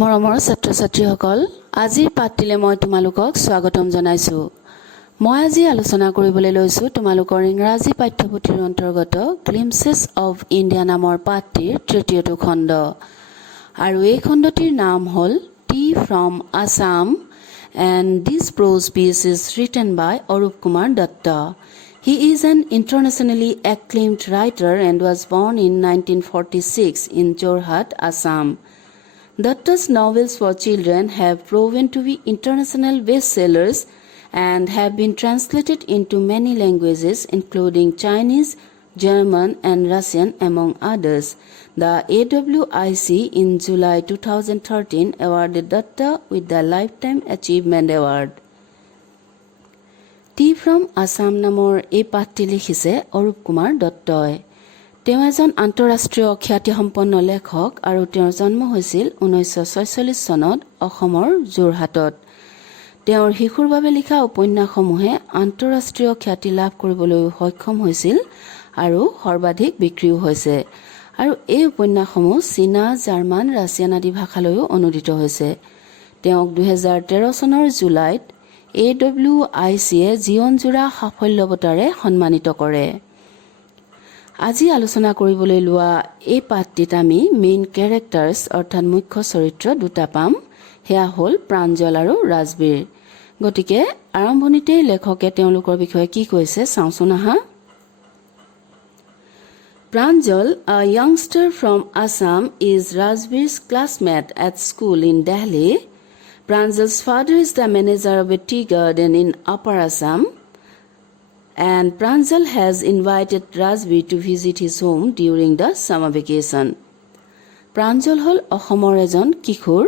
মৰমৰ ছাত্ৰ-ছাত্ৰীসকল, আজিৰ পাঠটিলে মই তোমালোকক স্বাগতম জনাইছো। মই আজি আলোচনা কৰিবলৈ লৈছো তোমালোকৰ ইংৰাজী পাঠ্যপুথিৰ অন্তৰ্গত গ্লিম্পছেছ অফ ইণ্ডিয়া নামৰ পাঠটিৰ তৃতীয়টো খণ্ড। আৰু এই খণ্ডটিৰ নাম হ'ল T from Assam and this prose piece is written by Arup Kumar Datta. He is an internationally acclaimed writer and was born in 1946 in Jorhat, Assam. Datta's novels for children have proven to be international bestsellers and have been translated into many languages including Chinese, German and Russian among others. The AWIC in July 2013 awarded Datta with the Lifetime Achievement Award. T from Assam নামৰ এই পাঠটি লিখিছে অৰূপ কুমাৰ দত্তই। তেওঁ এজন আন্তঃৰাষ্ট্ৰীয় খ্যাতিসম্পন্ন লেখক আৰু তেওঁৰ জন্ম হৈছিল 1946 চনত অসমৰ যোৰহাটত। তেওঁৰ শিশুৰ বাবে লিখা উপন্যাসসমূহে আন্তঃৰাষ্ট্ৰীয় খ্যাতি লাভ কৰিবলৈ সক্ষম হৈছিল আৰু সৰ্বাধিক বিক্ৰীও হৈছে। আৰু এই উপন্যাসসমূহ চীনা, জাৰ্মান, ৰাছিয়ান আদি ভাষালৈও অনুদিত হৈছে। তেওঁক 2013 চনৰ জুলাইত AWICয়ে জীৱনজোৰা সাফল্য বঁটাৰে সন্মানিত কৰে। আজি আলোচনা কৰিবলৈ লোৱা এই পাঠটিত আমি মেইন কেৰেক্টাৰ্ছ অৰ্থাৎ মুখ্য চৰিত্ৰ দুটা পাম। সেয়া হ'ল প্ৰাঞ্জল আৰু ৰাজবীৰ। গতিকে আৰম্ভণিতেই লেখকে তেওঁলোকৰ বিষয়ে কি কৈছে চাওঁচোন আহা। Pranjal, a youngster from Assam, is Rajbir's classmate at school in Delhi. Pranjal's father is the manager of a tea garden in Upper Assam, and Pranjal has invited Rajbir to visit his home during the summer vacation. Pranjal hol অসমৰ এজন কিশোৰ।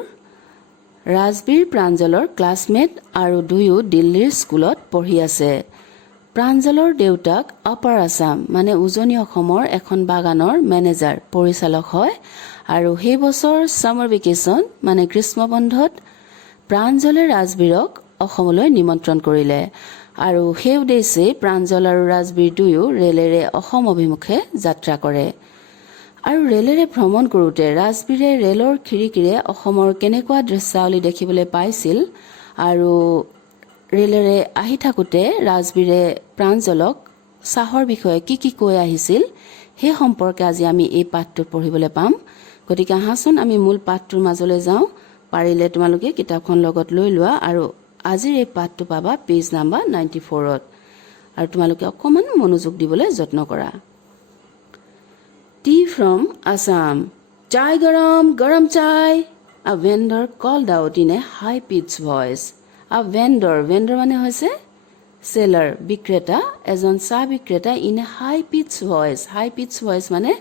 Rajbir প্ৰাঞ্জলৰ classmate আৰু দুয়ো দিল্লীৰ স্কুলত পঢ়ি আছে। প্ৰাঞ্জলৰ দেউতাক upper Assam মানে উজনি অসমৰ এখন বাগানৰ মেনেজাৰ পৰিচালক হয় আৰু সেই বছৰ সামাৰ ভেকেশ্যন মানে গ্ৰীষ্ম বন্ধত প্ৰাঞ্জলে ৰাজবীৰক অসমলৈ নিমন্ত্ৰণ কৰিলে আৰু সেই উদ্দেশ্যে প্ৰাঞ্জল আৰু ৰাজবীৰ দুয়ো ৰেলেৰে অসম অভিমুখে যাত্ৰা কৰে। আৰু ৰেলেৰে ভ্ৰমণ কৰোঁতে ৰাজবীৰে ৰেলৰ খিৰিকীৰে অসমৰ কেনেকুৱা দৃশ্যাৱলী দেখিবলৈ পাইছিল আৰু ৰেলেৰে আহি থাকোঁতে ৰাজবীৰে প্ৰাঞ্জলক চাহৰ বিষয়ে কি কৈ আহিছিল সেই সম্পৰ্কে আজি আমি এই পাঠটোত পঢ়িবলৈ পাম। গতিকে আহাচোন আমি মূল পাঠটোৰ মাজলৈ যাওঁ। পাৰিলে তোমালোকে কিতাপখন লগত লৈ লোৱা আৰু আজিৰ এই পাঠটো পাবা পেজ নাম্বাৰ 94ত। আৰু তোমালোকে অকণমান মনোযোগ দিবলৈ যত্ন কৰা। T from Assam. চাই গৰম গৰম চাই, a vendor called out in a high pitched voice. A vendor মানে হৈছে সেলাৰ বিক্ৰেতা, এজন চাহ বিক্ৰেতা ইন এ হাই পিটছ ভইচ মানে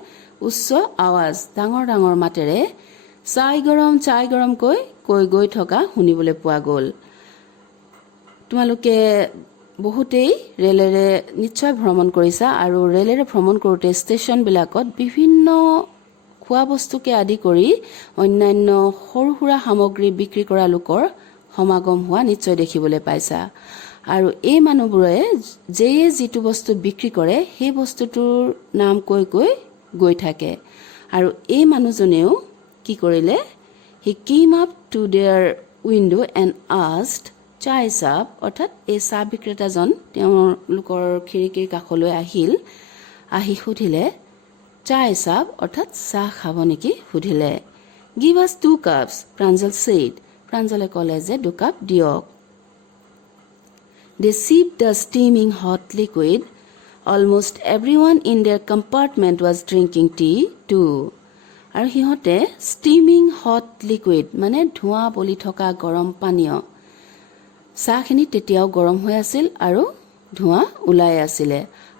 উচ্চ আৱাজ ডাঙৰ ডাঙৰ মাতেৰে চাই গৰম কৈ গৈ থকা শুনিবলৈ পোৱা গ'ল। তোমালোকে বহুতেই ৰেলেৰে নিশ্চয় ভ্ৰমণ কৰিছা আৰু ৰেলেৰে ভ্ৰমণ কৰোঁতে ষ্টেচনবিলাকত বিভিন্ন খোৱা বস্তুকে আদি কৰি অন্যান্য সৰু সুৰা সামগ্ৰী বিক্ৰী কৰা লোকৰ সমাগম হোৱা নিশ্চয় দেখিবলৈ পাইছা। আৰু এই মানুহবোৰে যেয়ে যিটো বস্তু বিক্ৰী কৰে সেই বস্তুটোৰ নাম কৈ গৈ থাকে। আৰু এই মানুহজনেও কি কৰিলে, he came up to their window' and asked চাই চাপ, অৰ্থাৎ এই চাহ বিক্ৰেতাজন তেওঁলোকৰ খিৰিকীৰ কাষলৈ আহি সুধিলে চাই চাপ অৰ্থাৎ চাহ খাব নেকি সুধিলে। গিভ আছ 2 cups, প্ৰাঞ্জল ছেইড। প্ৰাঞ্জলে ক'লে যে 2 কাপ দিয়ক। They sipped the steaming hot liquid. Almost everyone in their compartment was drinking tea too. আৰু সিহঁতে steaming hot liquid মানে ধোঁৱা বলি থকা গৰম পানীয়, চাহখিনি তেতিয়াও গৰম হৈ আছিল আৰু ধোঁৱা ওলাই আছিলে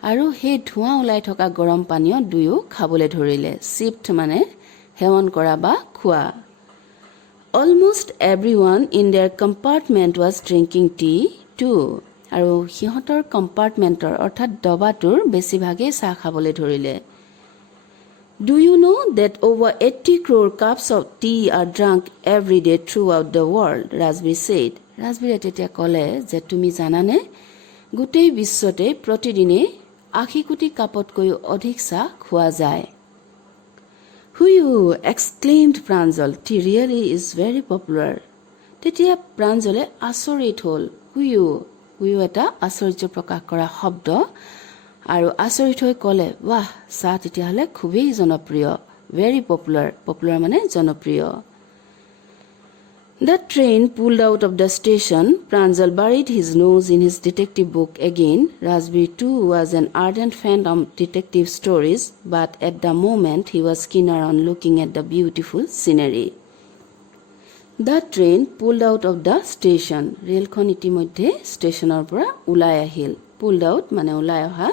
আৰু সেই ধোঁৱা ওলাই থকা গৰম পানীয় দুয়ো খাবলৈ ধৰিলে। চিপ্ট মানে সেৱন কৰা বা খোৱা। Almost everyone in their compartment was drinking tea too. আৰু সিহঁতৰ কম্পাৰ্টমেণ্টৰ অৰ্থাৎ ডবাটোৰ বেছিভাগেই চাহ খাবলৈ ধৰিলে। Do you know that over 80 crore cups of tea are drunk every day throughout the world? Rajbir said. ৰাজবীৰে তেতিয়া ক'লে যে তুমি জানানে গোটেই বিশ্বতে প্ৰতিদিনে 80 কোটি কাপতকৈও অধিক চাহ খোৱা যায়। Who you exclaimed Pranjal, he really is very popular. তেতিয়া প্ৰাঞ্জলে আচৰিত হ'ল হুইও এটা আশ্চৰ্য প্ৰকাশ কৰা শব্দ আৰু আচৰিত হৈ ক'লে বাহ চাহ তেতিয়াহ'লে খুবেই জনপ্ৰিয় ভেৰি পপুলাৰ মানে জনপ্ৰিয় The train pulled out of the station. Pranjal buried his nose in his detective book again. Rajbir too was an ardent fan of detective stories, but at the moment he was keener on looking at the beautiful scenery. The train pulled out of the station. Railkhon itimodhye stationor pora ulai ahil. Pulled out mane ulai oha.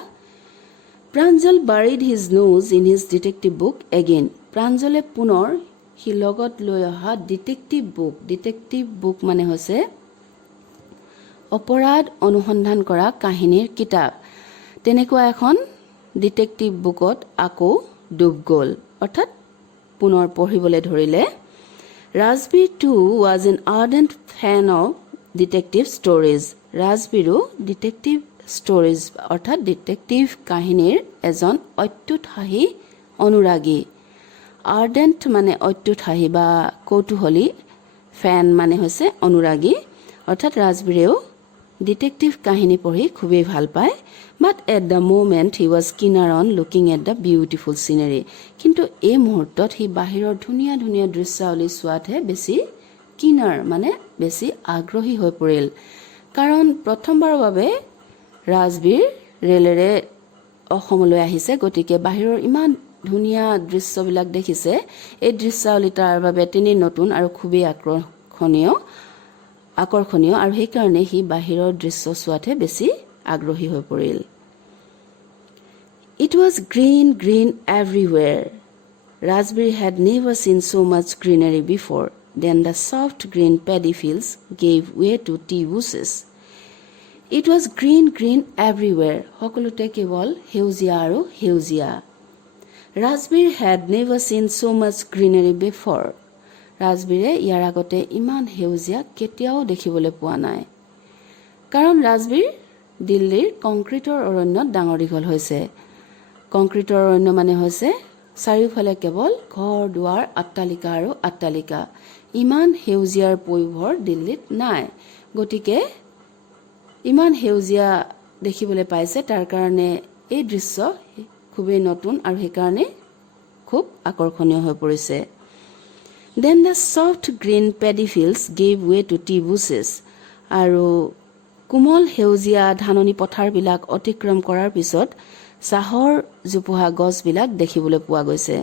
Pranjal buried his nose in his detective book again. Pranjale punor হি লগত লৈ অহা detective book মানে হৈছে অপৰাধ অনুসন্ধান কৰা কাহিনীৰ কিতাপ তেনেকুৱা এখন ডিটেকটিভ বুকত আকৌ ডুব গ'ল অৰ্থাৎ পুনৰ পঢ়িবলৈ ধৰিলে Rajbir too was an ardent fan of detective stories ৰাজবীৰো ডিটেকটিভ ষ্টৰিজ অৰ্থাৎ ডিটেকটিভ কাহিনীৰ এজন অত্যুৎসাহী অনুৰাগী আৰ্ডেন্ট মানে অত্যুৎসাহী বা কৌতূহলী ফেন মানে হৈছে অনুৰাগী অৰ্থাৎ ৰাজবীৰেও ডিটেকটিভ কাহিনী পঢ়ি খুবেই ভাল পায় but at the moment he was keener on looking at the beautiful scenery কিন্তু এই মুহূৰ্তত সি বাহিৰৰ ধুনীয়া ধুনীয়া দৃশ্যাৱলী চোৱাতহে বেছি কিনাৰ মানে বেছি আগ্ৰহী হৈ পৰিল কাৰণ প্ৰথমবাৰৰ বাবে ৰাজবীৰ ৰেলেৰে অসমলৈ আহিছে গতিকে বাহিৰৰ ইমান ধুনীয়া দৃশ্যবিলাক দেখিছে এই দৃশ্যাৱলী তাৰ বাবে তিনি নতুন আৰু খুবেই আকৰ্ষণীয় আৰু সেই কাৰণে হি বাহিৰৰ দৃশ্য চোৱাতে বেছি আগ্ৰহী হৈ পৰিল It was green everywhere. Rajbir had never seen so much greenery before. Then the soft green paddy fields gave way to tea bushes. It was green everywhere. সকলোতে কেৱল সেউজীয়া আৰু সেউজীয়া Rajbir had never seen so much greenery before. Rajbire ইয়াৰ আগতে ইমান সেউজীয়া কেতিয়াও দেখিবলৈ পোৱা নাই কাৰণ ৰাজবীৰ দিল্লীৰ কংক্ৰিটৰ অৰণ্যত ডাঙৰ দীঘল হৈছে কংক্ৰিটৰ অৰণ্য মানে হৈছে চাৰিওফালে কেৱল ঘৰ দুৱাৰ অট্টালিকা আৰু অট্টালিকা ইমান সেউজীয়াৰ পৰিভৰ দিল্লীত নাই গতিকে ইমান সেউজীয়া দেখিবলৈ পাইছে তাৰ কাৰণে এই দৃশ্য খুবেই নতুন আৰু সেই কাৰণে খুব আকৰ্ষণীয় হৈ পৰিছে Then the soft green paddy fields gave way to tea bushes. আৰু কোমল সেউজীয়া ধাননি পথাৰবিলাক অতিক্ৰম কৰাৰ পিছত চাহৰ জোপোহা গছবিলাক দেখিবলৈ পোৱা গৈছে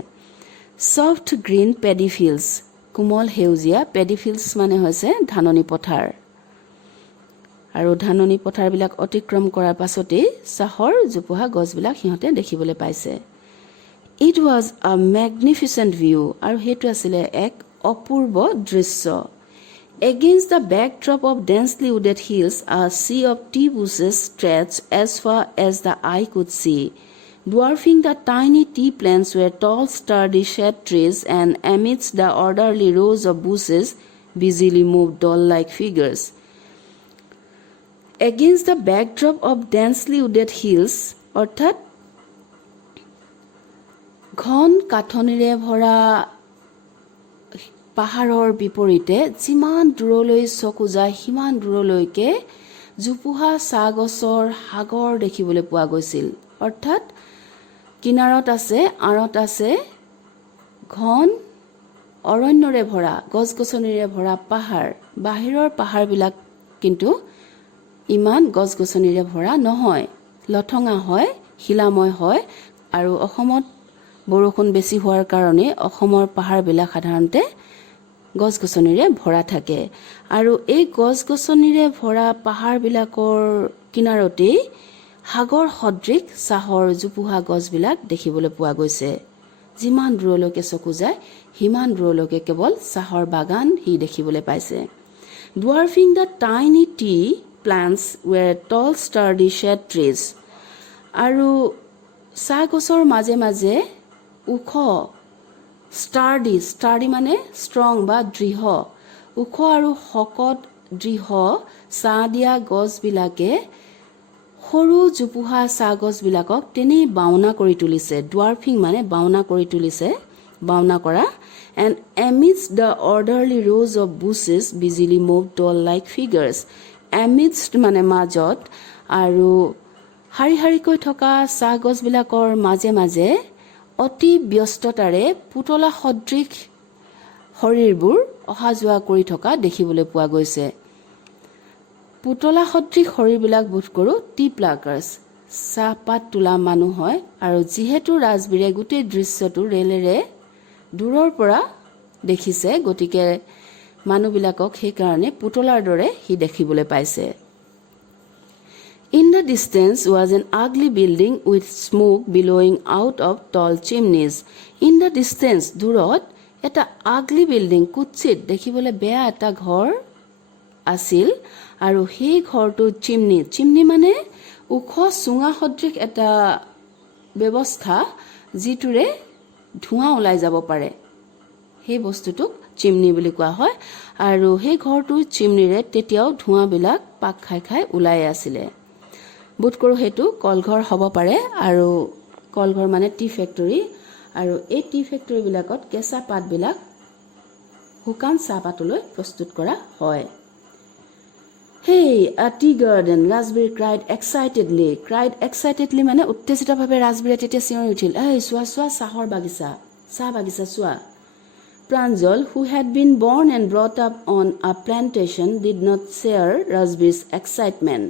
Soft green paddy fields কোমল সেউজীয়া paddy fields মানে হৈছে ধাননি পথাৰ আৰু ধাননি পথাৰবিলাক অতিক্ৰম কৰাৰ পাছতেই চাহৰ জোপোহা গছবিলাক সিহঁতে দেখিবলৈ পাইছে It was a magnificent view আৰু হেতু আছিল এক অপূৰ্ব দৃশ্য Against the backdrop of densely wooded hills a sea of tea bushes stretched as far as the eye could see dwarfing the tiny tea plants were tall sturdy shade trees and amidst the orderly rows of bushes busily moved doll-like figures Against the backdrop of densely wooded hills অৰ্থাৎ ঘন কাঠনিৰে ভৰা পাহাৰৰ বিপৰীতে যিমান দূৰলৈ চকু যায় সিমান দূৰলৈকে জোপোহা চাহ গছৰ সাগৰ দেখিবলৈ পোৱা গৈছিল অৰ্থাৎ কিনাৰত আছে আঁৰত আছে ঘন অৰণ্যৰে ভৰা গছ-গছনিৰে ভৰা পাহাৰ বাহিৰৰ পাহাৰবিলাক কিন্তু ইমান গছ-গছনিৰে ভৰা নহয় লঠঙা হয় শিলাময় হয় আৰু অসমত বৰষুণ বেছি হোৱাৰ কাৰণে অসমৰ পাহাৰবিলাক সাধাৰণতে গছ-গছনিৰে ভৰা থাকে আৰু এই গছ-গছনিৰে ভৰা পাহাৰবিলাকৰ কিনাৰতে সাগৰ সদৃশ চাহৰ জোপোহা গছবিলাক দেখিবলৈ পোৱা গৈছে যিমান দূৰলৈকে চকু যায় সিমান দূৰলৈকে কেৱল চাহৰ বাগান হি দেখিবলৈ পাইছে Dwarfing the tiny tea plants were tall sturdy shade trees আৰু চাহ গছৰ মাজে মাজে উখ sturdy মানে strong বা দৃঢ় উখ আৰু শকত দৃঢ় চাহ দিয়া গছবিলাকে সৰু জোপোহা চাহ গছবিলাকক তেনে বাউনা কৰি তুলিছে ডুৱাৰ্ফিং মানে বাউনা কৰি তুলিছে বাওনা কৰা and amidst the orderly rows of bushes busily moved doll like figures amidst মানে মাজত আৰু হাৰি হাৰিকৈ থকা চাহ গছবিলাকৰ মাজে মাজে অতি ব্যস্ততাৰে পুতলা সদৃশ শৰীৰবোৰ অহা যোৱা কৰি থকা দেখিবলৈ পোৱা গৈছে পুতলা সদৃশ শৰীৰবিলাক বোধ কৰো টি প্লাকাৰ্ছ চাহপাত তোলা মানুহ হয় আৰু যিহেতু ৰাজবীৰে গোটেই দৃশ্যটো ৰেলেৰে দূৰৰ পৰা দেখিছে গতিকে মানুহবিলাকক সেই কাৰণে পুতলাৰ দৰে হি দেখিবলৈ পাইছে In the distance was an ugly building with smoke billowing out of tall chimneys. In the distance, দূৰত এটা ugly building কুৎসিত দেখিবলৈ বেয়া এটা ঘৰ আছিল আৰু সেই ঘৰটো চিমনি মানে উখ সুঙা সদৃশ এটা ব্যৱস্থা যিটোৰে ধোঁৱা ওলাই যাব পাৰে সেই বস্তুটোক চিমনি বুলি কোৱা হয় আৰু সেই ঘৰটো চিমনিৰে তেতিয়াও ধোঁৱাবিলাক পাক খাই খাই ওলাই আছিল বোধ কৰো হেতু কলঘৰ হ'ব পাৰে আৰু কলঘৰ মানে টি ফেক্টৰী আৰু এই টি ফেক্টৰী বিলাকত কেঁচা পাতবিলাক শুকান চাহপাতলৈ প্ৰস্তুত কৰা হয় Hey, a tea garden, Raspberry cried excitedly মানে উত্তেজিতভাৱে ৰাজবীৰে তেতিয়া চিঞৰি উঠিল এই চোৱা চাহৰ বাগিচা চাহ বাগিচা চোৱা Pranjal, who had been born and brought up on a plantation, did not share Raspberry's excitement.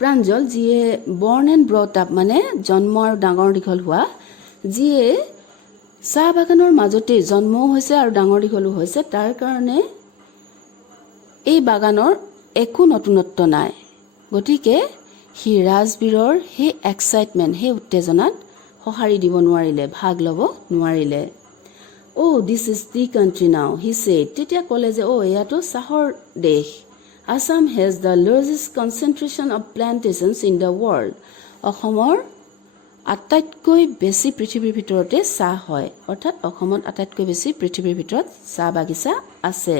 Pranjal, যিয়ে born and brought up মানে জন্ম আৰু ডাঙৰ দীঘল হোৱা যিয়ে চাহ বাগানৰ মাজতে জন্ম হৈছে আৰু ডাঙৰ দীঘল হৈছে তাৰ কাৰণে এই বাগানৰ একো নতুনত্ব নাই গতিকে হি ৰাজবীৰৰ হে এক্সাইটমেন্ট হে উত্তেজনাত সহাৰি দিব নোৱাৰিলে ভাগ ল'ব নোৱাৰিলে Oh, this is the country now, he said. তেতিয়া ক'লে যে এয়াটো চাহৰ দেশ Assam has the largest concentration of plantations in the world. অসমৰ আটাইতকৈ বেছি পৃথিৱীৰ ভিতৰতে চাহ হয় অৰ্থাৎ অসমত আটাইতকৈ বেছি পৃথিৱীৰ ভিতৰত চাহ বাগিচা আছে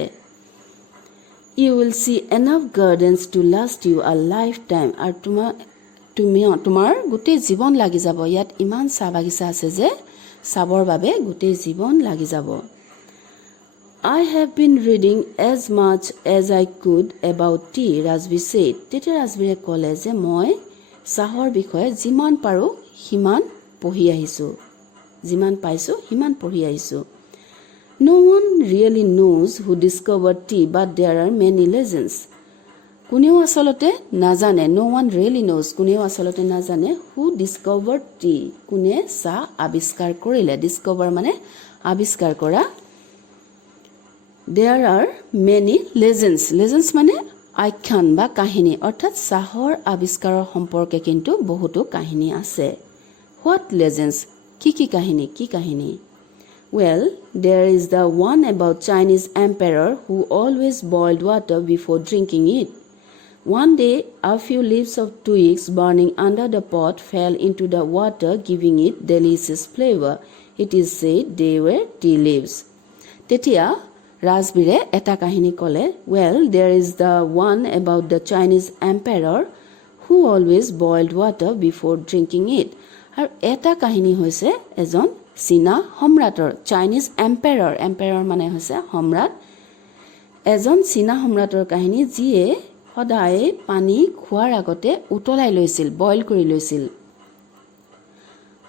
You will see enough gardens to last you a lifetime. আৰু তোমাৰ গোটেই জীৱন লাগি যাব ইয়াত ইমান চাহ বাগিচা আছে যে চাবৰ বাবে গোটেই জীৱন লাগি যাব I have been reading as much as I could about tea, Rajbir said. তেতিয়া ৰাজবীৰে ক'লে যে মই চাহৰ বিষয়ে যিমান পাৰো সিমান পঢ়ি আহিছো যিমান পাইছো সিমান পঢ়ি আহিছো No one really knows who discovered tea, but there are many legends. কোনেও আসলতে নাজানে No one really knows কোনেও আসলতে নাজানে who discovered tea কোনে চাহ আৱিষ্কাৰ কৰিলে discover মানে আৱিষ্কাৰ কৰা There are many legends মানে আখ্যান বা কাহিনী অৰ্থাৎ চাহৰ আৱিষ্কাৰৰ সম্পৰ্কে কিন্তু বহুতো কাহিনী আছে What legends কি কাহিনী Well, there is the one about Chinese emperor who always boiled water before drinking it. One day, a few leaves of twigs burning under the pot fell into the water, giving it delicious flavor. It is said they were tea leaves. Tetia, Rajbire eta kahini kole, well, there is the one about the Chinese emperor who always boiled water before drinking it. Ar eta kahini hoise ejon China সম্ৰাটৰ Chinese emperor মানে হৈছে সম্ৰাট এজন চীনা সম্ৰাটৰ কাহিনী যিয়ে সদায় পানী খোৱাৰ আগতে উতলাই লৈছিল বইল কৰি লৈছিল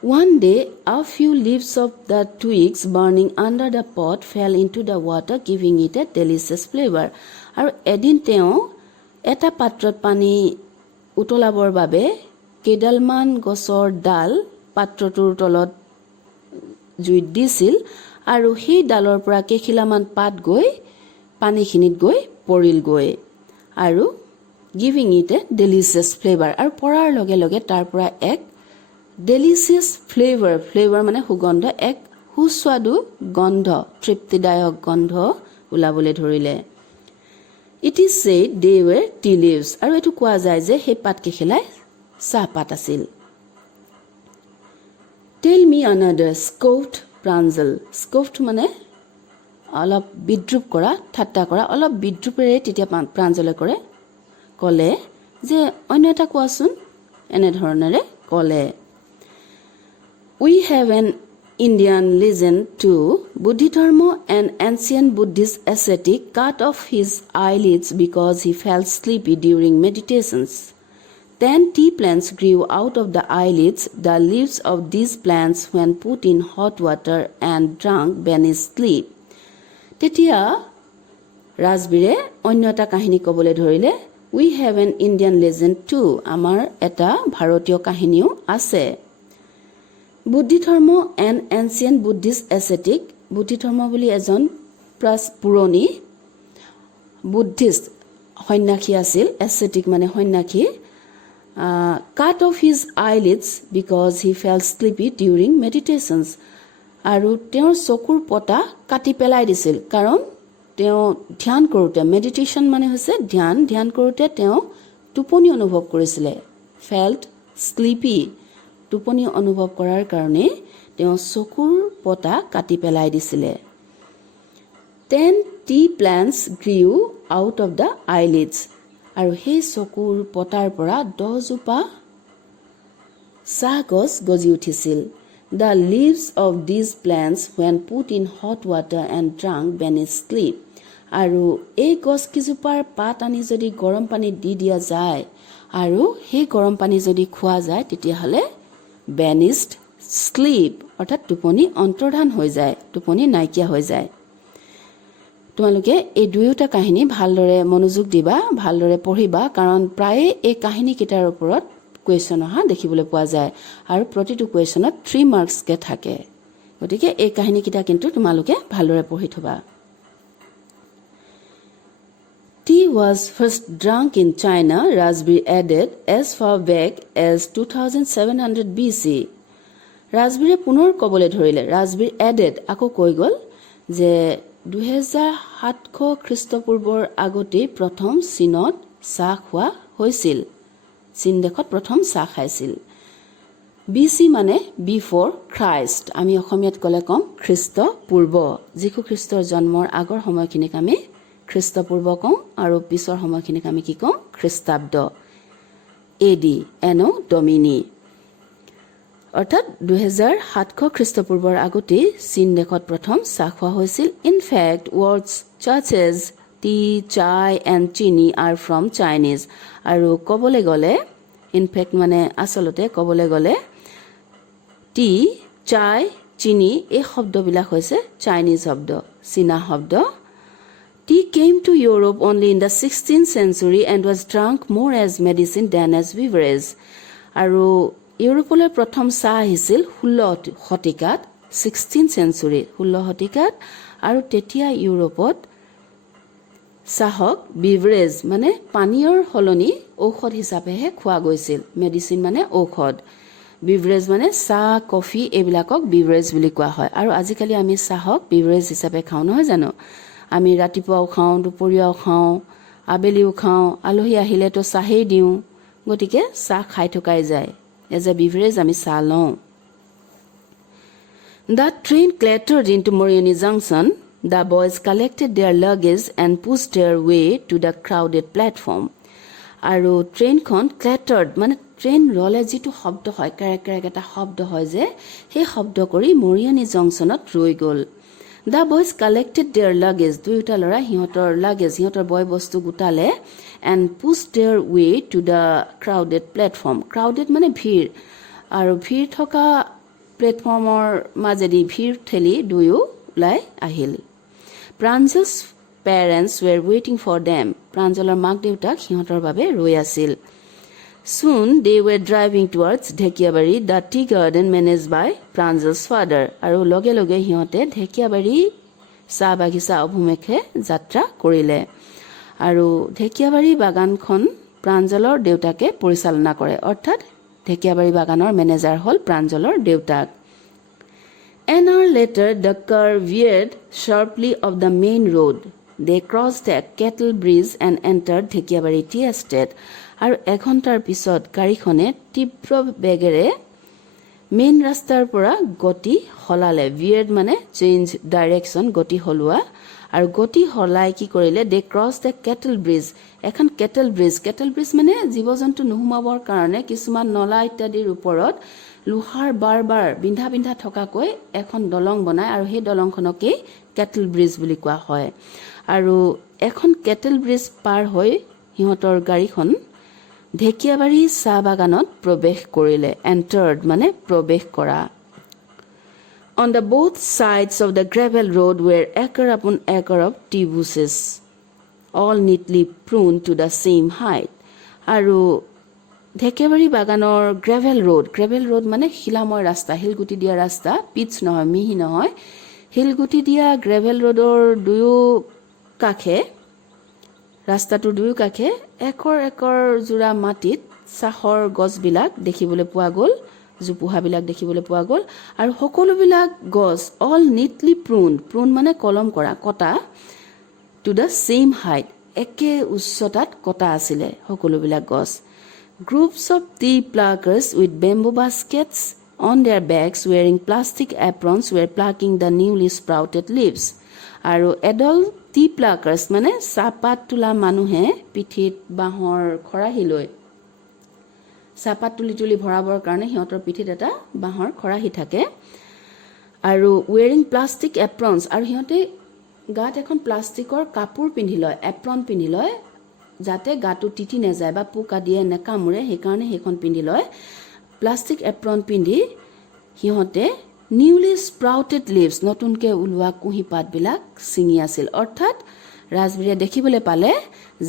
One day a few leaves of the twigs burning under the pot fell into the water giving it a delicious flavor আৰু এদিন তেওঁ এটা পাত্ৰত পানী উতলাবৰ বাবে কেডালমান গছৰ ডাল পাত্ৰটোৰ তলত জুই দিছিল আৰু সেই ডালৰ পৰা কেখিলামান পাত গৈ পানীখিনিত গৈ পৰিল গৈ আৰু giving it a delicious flavor আৰু পৰাৰ লগে লগে তাৰ পৰা এক delicious flavor মানে সুগন্ধ এক সুস্বাদু গন্ধ তৃপ্তিদায়ক গন্ধ ওলাবলৈ ধৰিলে It is said they were tea leaves আৰু এটো কোৱা যায় যে সেই পাত কেখিলাই চাহপাত আছিল Tell me another, scoffed Pranjal. Scoffed মানে অলপ বিদ্রুপ কৰা ঠাট্টা কৰা অলপ বিদ্ৰুপেৰে তেতিয়া প্ৰাঞ্জলে কৰে কলে যে অন্য এটা কোৱাচোন এনে ধৰণেৰে কলে We have an Indian legend too. Bodhidharma, an ancient Buddhist ascetic, cut off his eyelids because he felt sleepy during meditations. Then tea plants grew out of the eyelids. The leaves of these plants, when put in hot water and drunk, banished sleep. তেতিয়া ৰাজবীৰে অন্য এটা কাহিনী ক'বলৈ ধৰিলে, We have an Indian legend too. আমাৰ এটা ভাৰতীয় কাহিনীও আছে. বুদ্ধিধৰ্ম an ancient Buddhist ascetic. বুদ্ধিধৰ্ম বুলি এজন পুৰণি বুদ্ধিষ্ট সন্ন্যাসী আছিল. ascetic মানে সন্ন্যাসী. Cut off his eyelids because he felt sleepy during meditations. আৰু তেওঁৰ চকুৰ পতা কাটি পেলাই দিছিল কাৰণ তেওঁ ধ্যান কৰোঁতে মেডিটেশ্যন মানে হৈছে ধ্যান কৰোঁতে তেওঁ টোপনি অনুভৱ কৰিছিলে. ফেল্ট স্লিপি টোপনি অনুভৱ কৰাৰ কাৰণে তেওঁ চকুৰ পতা কাটি পেলাই দিছিলে. 10 tea plants grew out of the eyelids. আৰু সেই চকুৰ পতাৰ পৰা 10 জোপা চাহ গছ গজি উঠিছিল. The leaves of these plants, when put in hot water and drunk, banished sleep. আৰু এই গছ কিজোপাৰ পাত আনি যদি গৰম পানীত দি দিয়া যায় আৰু সেই গৰম পানী যদি খোৱা যায় তেতিয়াহ'লে banished sleep অৰ্থাৎ টোপনি অন্তৰ্ধান হৈ যায়, টোপনি নাইকিয়া হৈ যায়. তোমালোকে এই দুয়োটা কাহিনী ভালদৰে মনোযোগ দিবা, ভালদৰে পঢ়িবা কাৰণ প্ৰায়ে এই কাহিনীকেইটাৰ ওপৰত কুৱেশ্যন অহা দেখিবলৈ পোৱা যায় আৰু প্ৰতিটো কুৱেশ্যনত 3 মাৰ্কছকে থাকে. গতিকে এই কাহিনীকেইটা কিন্তু তোমালোকে ভালদৰে পঢ়ি থবা. Tea was first drunk in China, Rajbir added, as far back as 2700 BC. Rajbire পুনৰ ক'বলৈ ধৰিলে. Rajbir added আকৌ কৈ গ'ল যে 2700 খ্ৰীষ্টপূৰ্বৰ আগতে প্ৰথম চীনত চাহ খোৱা হৈছিল. চীন দেশত প্ৰথম চাহ খাইছিল. বিচি মানে বিফৰ খ্ৰাইষ্ট. আমি অসমীয়াত ক'লে ক'ম খ্ৰীষ্টপূৰ্ব. যীশু খ্ৰীষ্টৰ জন্মৰ আগৰ সময়খিনিক আমি খ্ৰীষ্টপূৰ্ব কওঁ আৰু পিছৰ সময়খিনিক আমি কি কওঁ খ্ৰীষ্টাব্দ. এডি এনো ডমিনি অৰ্থাৎ 2700 খ্ৰীষ্টপূৰ্বৰ আগতে চীন দেশত প্ৰথম চাহ খোৱা হৈছিল. ইনফেক্ট ৱৰ্ডছ চাৰ্চেছ টি চাই এণ্ড চিনি আৰ ফ্ৰম চাইনিজ. আৰু ক'বলৈ গ'লে ইনফেক্ট মানে আচলতে ক'বলৈ গ'লে টি চাই চিনি এই শব্দবিলাক হৈছে চাইনিজ শব্দ, চীনা শব্দ. Tea came to Europe only in the 16th century and was drunk more as medicine than as beverage. আৰু ইউৰোপলৈ প্ৰথম চাহ আহিছিল 16 শতিকাত, 16th century 16 শতিকাত. আৰু তেতিয়া ইউৰোপত চাহক বিভৰেজ মানে পানীয়ৰ সলনি ঔষধ হিচাপেহে খোৱা গৈছিল. মেডিচিন মানে ঔষধ, বিভৰেজ মানে চাহ কফি এইবিলাকক বিভৰেজ বুলি কোৱা হয়. আৰু আজিকালি আমি চাহক বিভৰেজ হিচাপে খাওঁ নহয় জানো. আমি ৰাতিপুৱাও খাওঁ, দুপৰীয়াও খাওঁ, আবেলিও খাওঁ, আলহী আহিলেতো চাহেই দিওঁ. গতিকে চাহ খাই থকাই যায়. এজ এ বিভৰেজ আমি চাহ লওঁ. The train clattered into Moriani Junction. The boys collected their luggage and pushed their way to the crowded platform. আৰু ট্ৰেইনখন ক্লেটাৰ্ড মানে ট্ৰেইন ৰলে যিটো শব্দ হয়, কেৰেক কেৰেক এটা শব্দ হয় যে সেই শব্দ কৰি মৰিয়নি জংচনত ৰৈ গ'ল. The boys collected their luggage. দুয়োটা ল'ৰা সিহঁতৰ লাগেজ, সিহঁতৰ বয় বস্তু গোটালে and pushed their way to the crowded platform. Crowded মানে ভিৰ, আৰু ভিৰ থকা প্লেটফৰ্মৰ মাজেদি ভিৰ ঠেলি দুয়ো ওলাই আহিল. Pranjal's parents were waiting for them. Pranjalৰ মাক দেউতাক সিহঁতৰ বাবে ৰৈ আছিল. Soon they were driving towards Dhekiabari, the tea garden managed by Pranjal's father. আৰু লগে লগে সিহঁতে ঢেকিয়াবাৰী চাহ বাগিচা অভিমুখে যাত্ৰা কৰিলে. আৰু ঢেকিয়াবাৰী বাগানখন প্ৰাঞ্জলৰ দেউতাকে পৰিচালনা কৰে, অৰ্থাৎ ঢেকিয়াবাৰী বাগানৰ মেনেজাৰ হ'ল প্ৰাঞ্জলৰ দেউতাক. An hour later, the car veered sharply off the main road. They crossed a cattle bridge and entered Dhekiabari tea estate. আৰু এঘণ্টাৰ পিছত গাড়ীখনে তীব্ৰ বেগেৰে মেইন ৰাস্তাৰ পৰা গতি হলালে. ভিয়েৰ্ড মানে চেঞ্জ ডাইৰেকশ্যন, গতি হলোৱা. আৰু গতি হলাই কি কৰিলে, দে ক্ৰছ দ্য কেটল ব্ৰিজ. এখন কেটল ব্ৰিজ মানে জীৱ জন্তু নোসোমাবৰ কাৰণে কিছুমান নলা ইত্যাদিৰ ওপৰত লোহাৰ বাৰ বিন্ধা বিন্ধা থকাকৈ এখন দলং বনায় আৰু সেই দলংখনকেই কেটল ব্ৰিজ বুলি কোৱা হয় আৰু এখন কেটল ব্ৰিজ পাৰ হৈ সিহঁতৰ গাড়ীখন ঢেকিয়াবাৰী চাহ বাগানত প্ৰৱেশ কৰিলে এণ্টাৰ্ড মানে প্ৰৱেশ কৰা On the both sides of the gravel road were acre upon acre of tea bushes, all neatly pruned to the same height. আৰু ঢেকিয়াবাৰী বাগানৰ গ্ৰেভেল ৰোড মানে শিলাময় ৰাস্তা শিলগুটি দিয়া ৰাস্তা পিচ নহয় মিহি নহয় শিলগুটি দিয়া গ্ৰেভেল ৰোডৰ দুয়ো কাষে ৰাস্তাটোৰ দুয়ো কাষে একৰ জোৰা মাটিত চাহৰ গছবিলাক দেখিবলৈ পোৱা গ'ল জুপুহাবিলাক দেখিবলৈ পোৱা গ'ল আৰু সকলোবিলাক গছ অল নিটলি প্ৰুন মানে কলম কৰা কটা টু দ্য সেম হাইট একে উচ্চতাত কটা আছিলে সকলোবিলাক গছ groups of tea pluckers with bamboo baskets on their backs wearing plastic aprons were plucking the newly sprouted leaves আৰু এডল tea pluckers মানে চাহপাত তোলা মানুহে পিঠিত বাঁহৰ খৰাহি লৈ চাহপাত তুলি ভৰাবৰ কাৰণে সিহঁতৰ পিঠিত এটা বাঁহৰ খৰাহি থাকে আৰু wearing plastic aprons আৰু সিহঁতে গাত এখন প্লাষ্টিকৰ কাপোৰ পিন্ধি লয় এপ্ৰন পিন্ধি লয় যাতে গাটো তিতি নাযায় বা পোক আদিয়ে নেকামুৰে সেইকাৰণে সেইখন পিন্ধি লয় প্লাষ্টিক এপ্ৰন পিন্ধি সিহঁতে নিউলি স্প্ৰাউটেড লিভছ নতুনকে ওলোৱা কুঁহি পাতবিলাক ছিঙি আছিল অৰ্থাৎ ৰাজবীৰে দেখিবলৈ পালে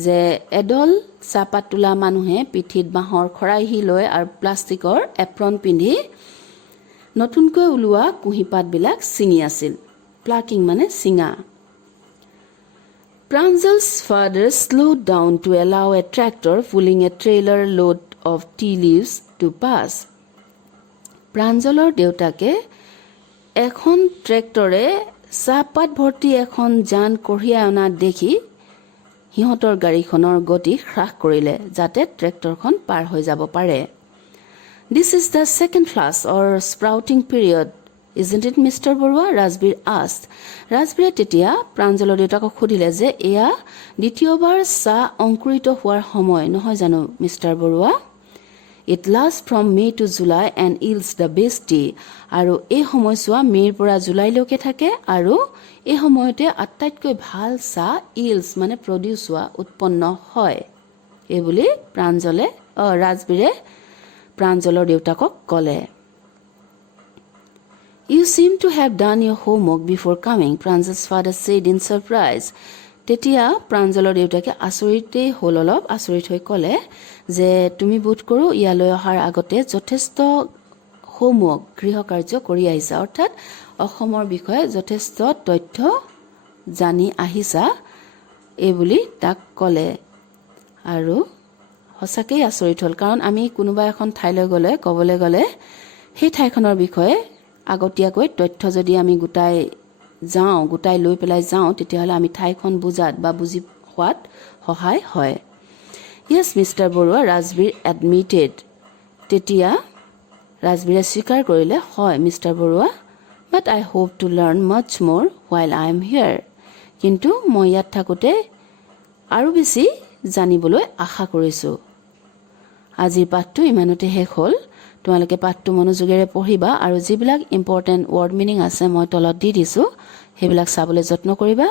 যে এডল চাহপাত তোলা মানুহে পিঠিত বাঁহৰ খৰাহি লৈ আৰু প্লাষ্টিকৰ এপ্ৰন পিন্ধি নতুনকৈ ওলোৱা কুঁহি পাতবিলাক ছিঙি আছিল প্লাকিং মানে ছিঙা Pranjal's father slowed down to allow a tractor pulling a trailer load of tea leaves to pass. Pranjalor দেউতাকে এখন ট্ৰেক্টৰে চাহপাত ভৰ্তি এখন যান কঢ়িয়াই অনা দেখি সিহঁতৰ গাড়ীখনৰ গতি হ্ৰাস কৰিলে যাতে ট্ৰেক্টৰখন পাৰ হৈ যাব পাৰে This is the second flush or sprouting period Isn't it Mr. Barua? Rajbir asked. Rajbir তেতিয়া প্ৰাঞ্জলৰ দেউতাকক সুধিলে যে এয়া দ্বিতীয়বাৰ চাহ অংকুৰিত হোৱাৰ সময় নহয় জানো mister Barua It lasts from May to July and yields the best tea. আৰু এই সময়ছোৱা মে'ৰ পৰা জুলাইলৈকে থাকে আৰু এই সময়তে আটাইতকৈ ভাল চাহ yields মানে প্ৰডিউচ হোৱা উৎপন্ন হয় এই বুলি ৰাজবীৰে প্ৰাঞ্জলৰ দেউতাকক ক'লে You seem to have done your homework before coming, Pranjal's father said in surprise. তেতিয়া প্ৰাঞ্জলৰ দেউতাকে আচৰিত হৈ ক'লে যে তুমি বোধ কৰো ইয়ালৈ অহাৰ আগতে যথেষ্ট হোমৱৰ্ক গৃহকাৰ্য কৰি আহিছা অৰ্থাৎ অসমৰ বিষয়ে যথেষ্ট তথ্য জানি আহিছা এই বুলি তাক ক'লে আৰু সঁচাকৈ আচৰিত হ'ল কাৰণ আমি কোনোবা এখন ঠাইলৈ গ'লে ক'বলৈ গ'লে সেই ঠাইখনৰ বিষয়ে আগতীয়াকৈ তথ্য যদি আমি গোটাই লৈ পেলাই যাওঁ তেতিয়াহ'লে আমি ঠাইখন বুজাত বা বুজি হোৱাত সহায় হয় Yes, Mr. Barua, Rajbir admitted. তেতিয়া ৰাজবীৰে স্বীকাৰ কৰিলে হয় mister Barua But I hope to learn much more while I am here. কিন্তু মই ইয়াত থাকোঁতে আৰু বেছি জানিবলৈ আশা কৰিছোঁ আজিৰ পাঠটো ইমানতে শেষ হ'ল তোমালোকে পাঠটো মনোযোগেৰে পঢ়িবা আৰু যিবিলাক ইম্পৰ্টেন্ট ৱৰ্ড মিনিং আছে মই তলত দি দিছোঁ সেইবিলাক চাবলৈ যত্ন কৰিবা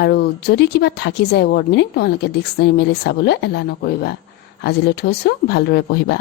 আৰু যদি কিবা থাকি যায় ৱৰ্ড মিনিং তোমালোকে ডিক্সনাৰী মেলি চাবলৈ এলাহ নকৰিবা আজিলৈ থৈছোঁ ভালদৰে পঢ়িবা